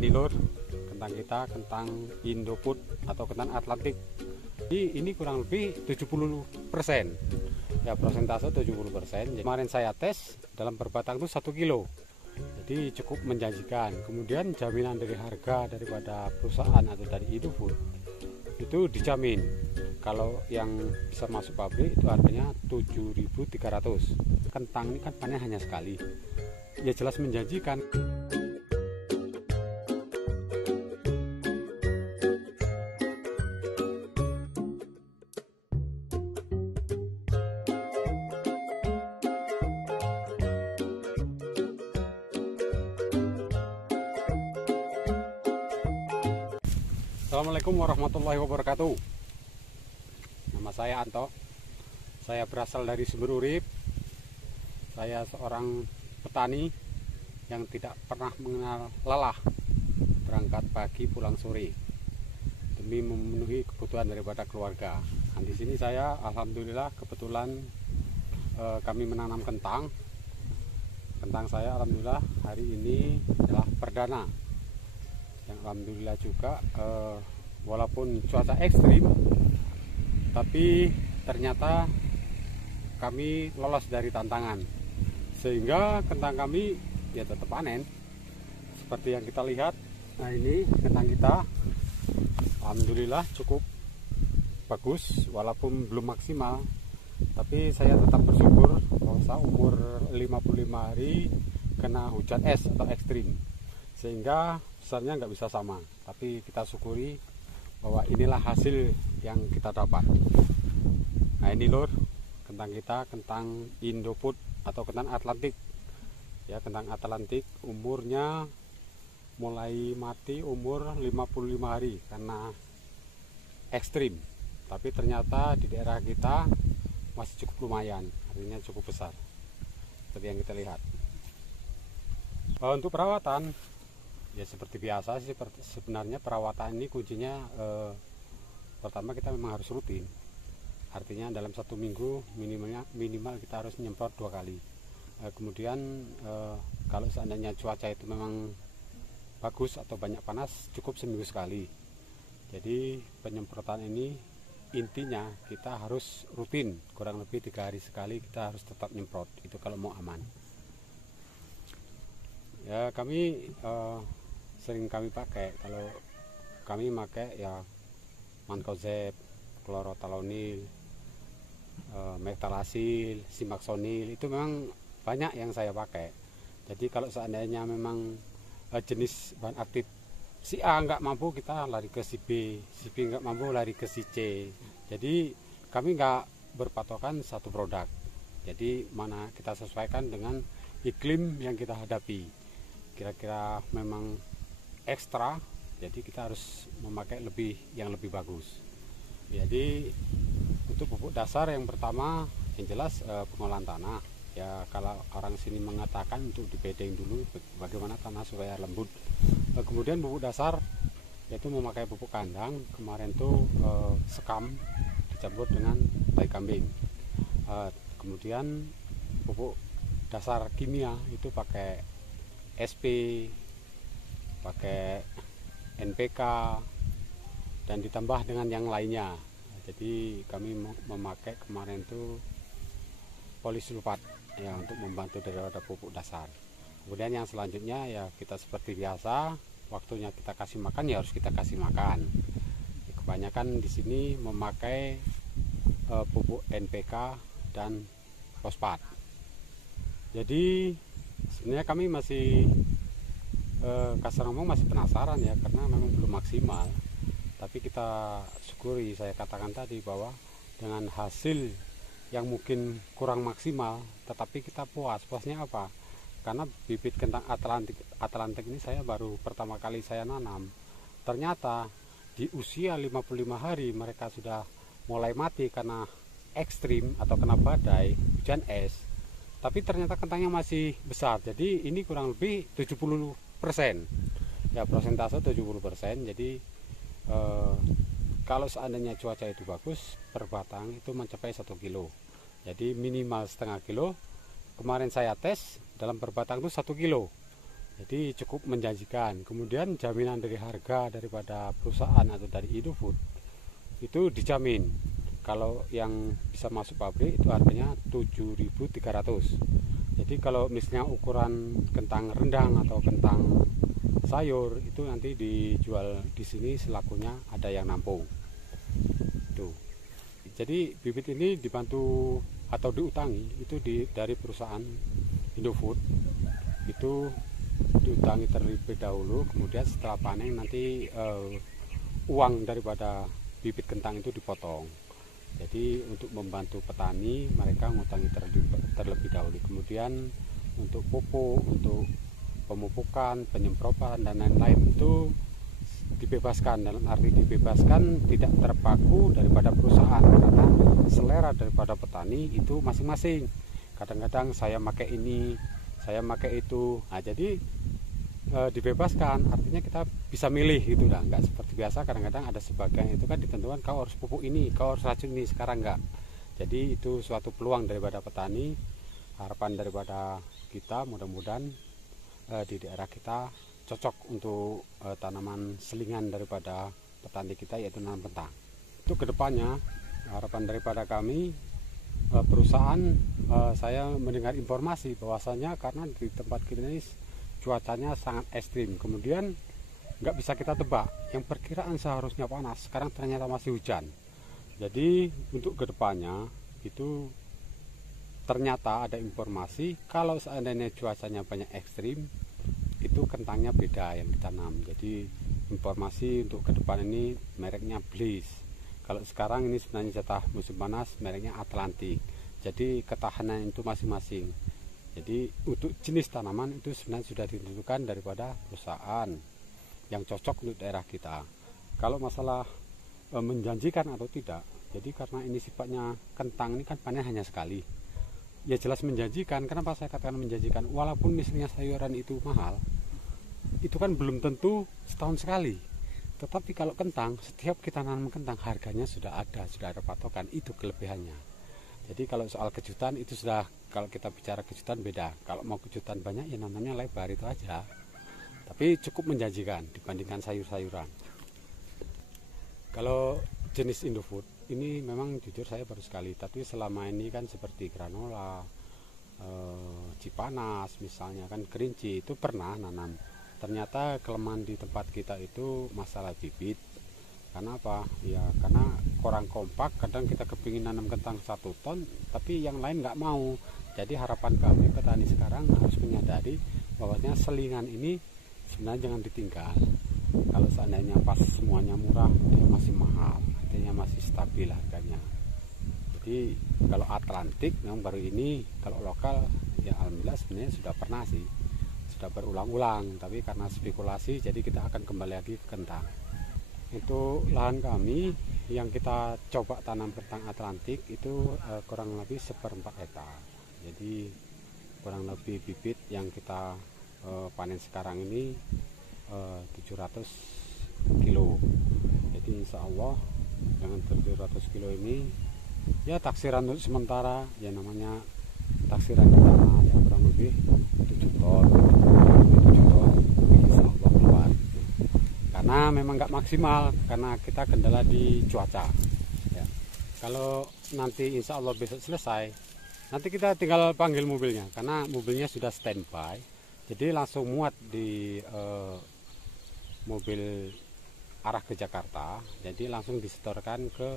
ini lur, kentang kita, kentang Indofood atau kentang Atlantik. Jadi ini kurang lebih 70%. Ya, persentase 70%. Jadi, kemarin saya tes dalam berbatang itu 1 kilo. Jadi cukup menjanjikan. Kemudian jaminan dari harga daripada perusahaan atau dari Indofood itu dijamin. Kalau yang bisa masuk pabrik itu harganya 7.300. Kentang ini kan panen hanya sekali. Ya jelas menjanjikan. Assalamualaikum warahmatullahi wabarakatuh. Nama saya Anto. Saya berasal dari Sumber Urip. Saya seorang petani yang tidak pernah mengenal lelah, berangkat pagi pulang sore demi memenuhi kebutuhan daripada keluarga. Dan di sini saya alhamdulillah kebetulan kami menanam kentang. Kentang saya alhamdulillah hari ini adalah perdana. Yang alhamdulillah juga walaupun cuaca ekstrim, tapi ternyata kami lolos dari tantangan, sehingga kentang kami ya tetap panen seperti yang kita lihat. Nah, ini kentang kita alhamdulillah cukup bagus walaupun belum maksimal, tapi saya tetap bersyukur bahwa umur 55 hari kena hujan es atau ekstrim, sehingga besarnya nggak bisa sama, tapi kita syukuri bahwa inilah hasil yang kita dapat. Nah, ini lur, kentang kita, kentang Indofood atau kentang Atlantik. Ya, kentang Atlantik umurnya mulai mati umur 55 hari karena ekstrim, tapi ternyata di daerah kita masih cukup lumayan, artinya cukup besar seperti yang kita lihat. Untuk perawatan ya seperti biasa sih, sebenarnya perawatan ini kuncinya pertama kita memang harus rutin, artinya dalam 1 minggu minimal kita harus nyemprot 2 kali. Kemudian kalau seandainya cuaca itu memang bagus atau banyak panas, cukup seminggu sekali. Jadi penyemprotan ini intinya kita harus rutin, kurang lebih 3 hari sekali kita harus tetap nyemprot, itu kalau mau aman. Ya, kami sering kami pakai, kalau kami pakai ya mancozeb, chlorothalonil, metalasil, simaxonil, itu memang banyak yang saya pakai. Jadi kalau seandainya memang jenis bahan aktif si A nggak mampu, kita lari ke si B nggak mampu lari ke si C. Jadi kami nggak berpatokan satu produk, jadi mana kita sesuaikan dengan iklim yang kita hadapi. Kira-kira memang ekstra, jadi kita harus memakai yang lebih bagus. Jadi untuk pupuk dasar yang pertama yang jelas pengolahan tanah. Ya, kalau orang sini mengatakan untuk dibedeng dulu bagaimana tanah supaya lembut. Kemudian pupuk dasar yaitu memakai pupuk kandang. Kemarin tuh sekam dicampur dengan tai kambing. Kemudian pupuk dasar kimia itu pakai SP, pakai NPK, dan ditambah dengan yang lainnya. Jadi kami memakai kemarin itu polisulfat ya untuk membantu daripada pupuk dasar. Kemudian yang selanjutnya ya kita seperti biasa, waktunya kita kasih makan ya harus kita kasih makan. Kebanyakan di sini memakai pupuk NPK dan fosfat. Jadi sebenarnya kami masih kasar ngomong masih penasaran ya, karena memang belum maksimal. Tapi kita syukuri, saya katakan tadi bahwa dengan hasil yang mungkin kurang maksimal, tetapi kita puasnya apa? Karena bibit kentang Atlantik ini saya baru pertama kali saya nanam. Ternyata di usia 55 hari mereka sudah mulai mati karena ekstrim atau kena badai, hujan es. Tapi ternyata kentangnya masih besar. Jadi ini kurang lebih 70%. Ya, persentase 70%. Jadi kalau seandainya cuaca itu bagus, per batang itu mencapai 1 kilo. Jadi minimal setengah kilo. Kemarin saya tes dalam per batang itu 1 kilo. Jadi cukup menjanjikan. Kemudian jaminan dari harga daripada perusahaan atau dari Indofood itu dijamin. Kalau yang bisa masuk pabrik itu harganya 7.300. Jadi kalau misalnya ukuran kentang rendang atau kentang sayur itu nanti dijual di sini selakunya ada yang nampung. Tuh. Jadi bibit ini dibantu atau diutangi itu dari perusahaan Indofood. Itu diutangi terlebih dahulu, kemudian setelah panen nanti uang daripada bibit kentang itu dipotong. Jadi untuk membantu petani mereka ngutangi terlebih dahulu, kemudian untuk pupuk, untuk pemupukan, penyemprotan dan lain-lain itu dibebaskan. Dalam arti dibebaskan tidak terpaku daripada perusahaan, karena selera daripada petani itu masing-masing. Kadang-kadang saya pakai ini, saya pakai itu. Nah, jadi dibebaskan, artinya kita bisa milih gitu lah, nggak seperti biasa. Kadang-kadang ada sebagian itu kan ditentukan kau harus pupuk ini, kau harus racun ini, sekarang enggak. Jadi itu suatu peluang daripada petani. Harapan daripada kita mudah-mudahan di daerah kita cocok untuk tanaman selingan daripada petani kita, yaitu nanam kentang. Itu kedepannya harapan daripada kami perusahaan, saya mendengar informasi bahwasanya karena di tempat kita ini cuacanya sangat ekstrim, kemudian nggak bisa kita tebak. Yang perkiraan seharusnya panas, sekarang ternyata masih hujan. Jadi untuk kedepannya itu ternyata ada informasi kalau seandainya cuacanya banyak ekstrim, itu kentangnya beda yang ditanam. Jadi informasi untuk ke depan ini mereknya Bliss. Kalau sekarang ini sebenarnya jatah musim panas mereknya Atlantik. Jadi ketahanan itu masing-masing. Jadi untuk jenis tanaman itu sebenarnya sudah ditentukan daripada perusahaan yang cocok untuk daerah kita. Kalau masalah menjanjikan atau tidak, jadi karena ini sifatnya kentang ini kan panen hanya sekali, ya jelas menjanjikan. Kenapa saya katakan menjanjikan? Walaupun misalnya sayuran itu mahal, itu kan belum tentu setahun sekali. Tetapi kalau kentang, setiap kita nanam kentang harganya sudah ada patokan, itu kelebihannya. Jadi kalau soal kejutan itu sudah, kalau kita bicara kejutan beda. Kalau mau kejutan banyak ya namanya lebar itu aja. Tapi cukup menjanjikan dibandingkan sayur-sayuran. Kalau jenis Indofood ini memang jujur saya baru sekali, tapi selama ini kan seperti granola, Cipanas misalnya, kan kerinci itu pernah nanam. Ternyata kelemahan di tempat kita itu masalah bibit. Karena apa? Ya karena kurang kompak. Kadang kita kepingin nanam kentang 1 ton, tapi yang lain nggak mau. Jadi harapan kami petani sekarang harus menyadari bahwasanya selingan ini sebenarnya jangan ditinggal. Kalau seandainya pas semuanya murah, dia masih mahal, artinya masih stabil harganya. Jadi kalau Atlantik memang baru ini, kalau lokal ya alhamdulillah sebenarnya sudah pernah sih, sudah berulang-ulang. Tapi karena spekulasi, jadi kita akan kembali lagi ke kentang. Itu lahan kami yang kita coba tanam kentang Atlantik itu kurang lebih 1/4 hektar. Jadi kurang lebih bibit yang kita panen sekarang ini 700 kilo. Jadi insya Allah dengan 700 kilo ini ya taksiran untuk sementara, ya namanya taksiran di tanah ya kurang lebih 7 ton, 7 ton insya Allah keluar. Karena memang nggak maksimal, karena kita kendala di cuaca ya. Kalau nanti insya Allah besok selesai, nanti kita tinggal panggil mobilnya, karena mobilnya sudah standby. Jadi langsung muat di mobil arah ke Jakarta, jadi langsung disetorkan ke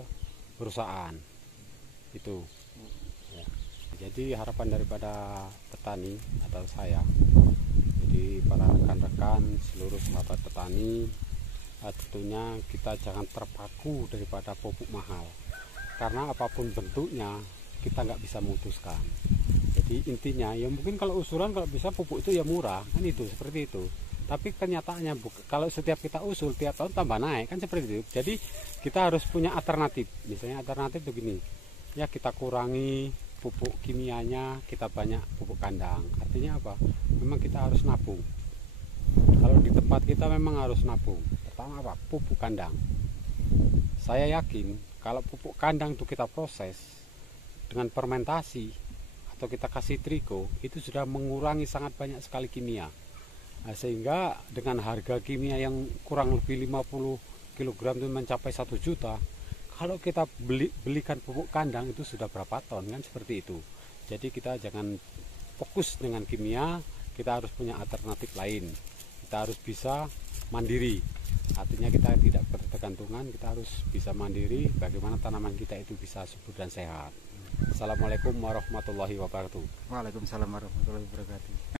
perusahaan itu ya. Jadi harapan daripada petani atau saya, jadi para rekan-rekan seluruh sahabat petani, tentunya kita jangan terpaku daripada pupuk mahal, karena apapun bentuknya kita nggak bisa memutuskan. Jadi intinya ya mungkin kalau usulan, kalau bisa pupuk itu ya murah kan, itu seperti itu. Tapi kenyataannya kalau setiap kita usul tiap tahun tambah naik kan seperti itu. Jadi kita harus punya alternatif. Misalnya alternatif begini, ya kita kurangi pupuk kimianya, kita banyak pupuk kandang. Artinya apa? Memang kita harus nabung. Kalau di tempat kita memang harus nabung. Pertama apa? Pupuk kandang. Saya yakin kalau pupuk kandang itu kita proses dengan fermentasi atau kita kasih trigo, itu sudah mengurangi sangat banyak sekali kimia. Nah, sehingga dengan harga kimia yang kurang lebih 50 kg itu mencapai 1 juta, kalau kita belikan pupuk kandang itu sudah berapa ton kan, seperti itu. Jadi kita jangan fokus dengan kimia, kita harus punya alternatif lain. Kita harus bisa mandiri, artinya kita tidak bertergantungan, kita harus bisa mandiri bagaimana tanaman kita itu bisa subur dan sehat. Assalamualaikum warahmatullahi wabarakatuh. Waalaikumsalam warahmatullahi wabarakatuh.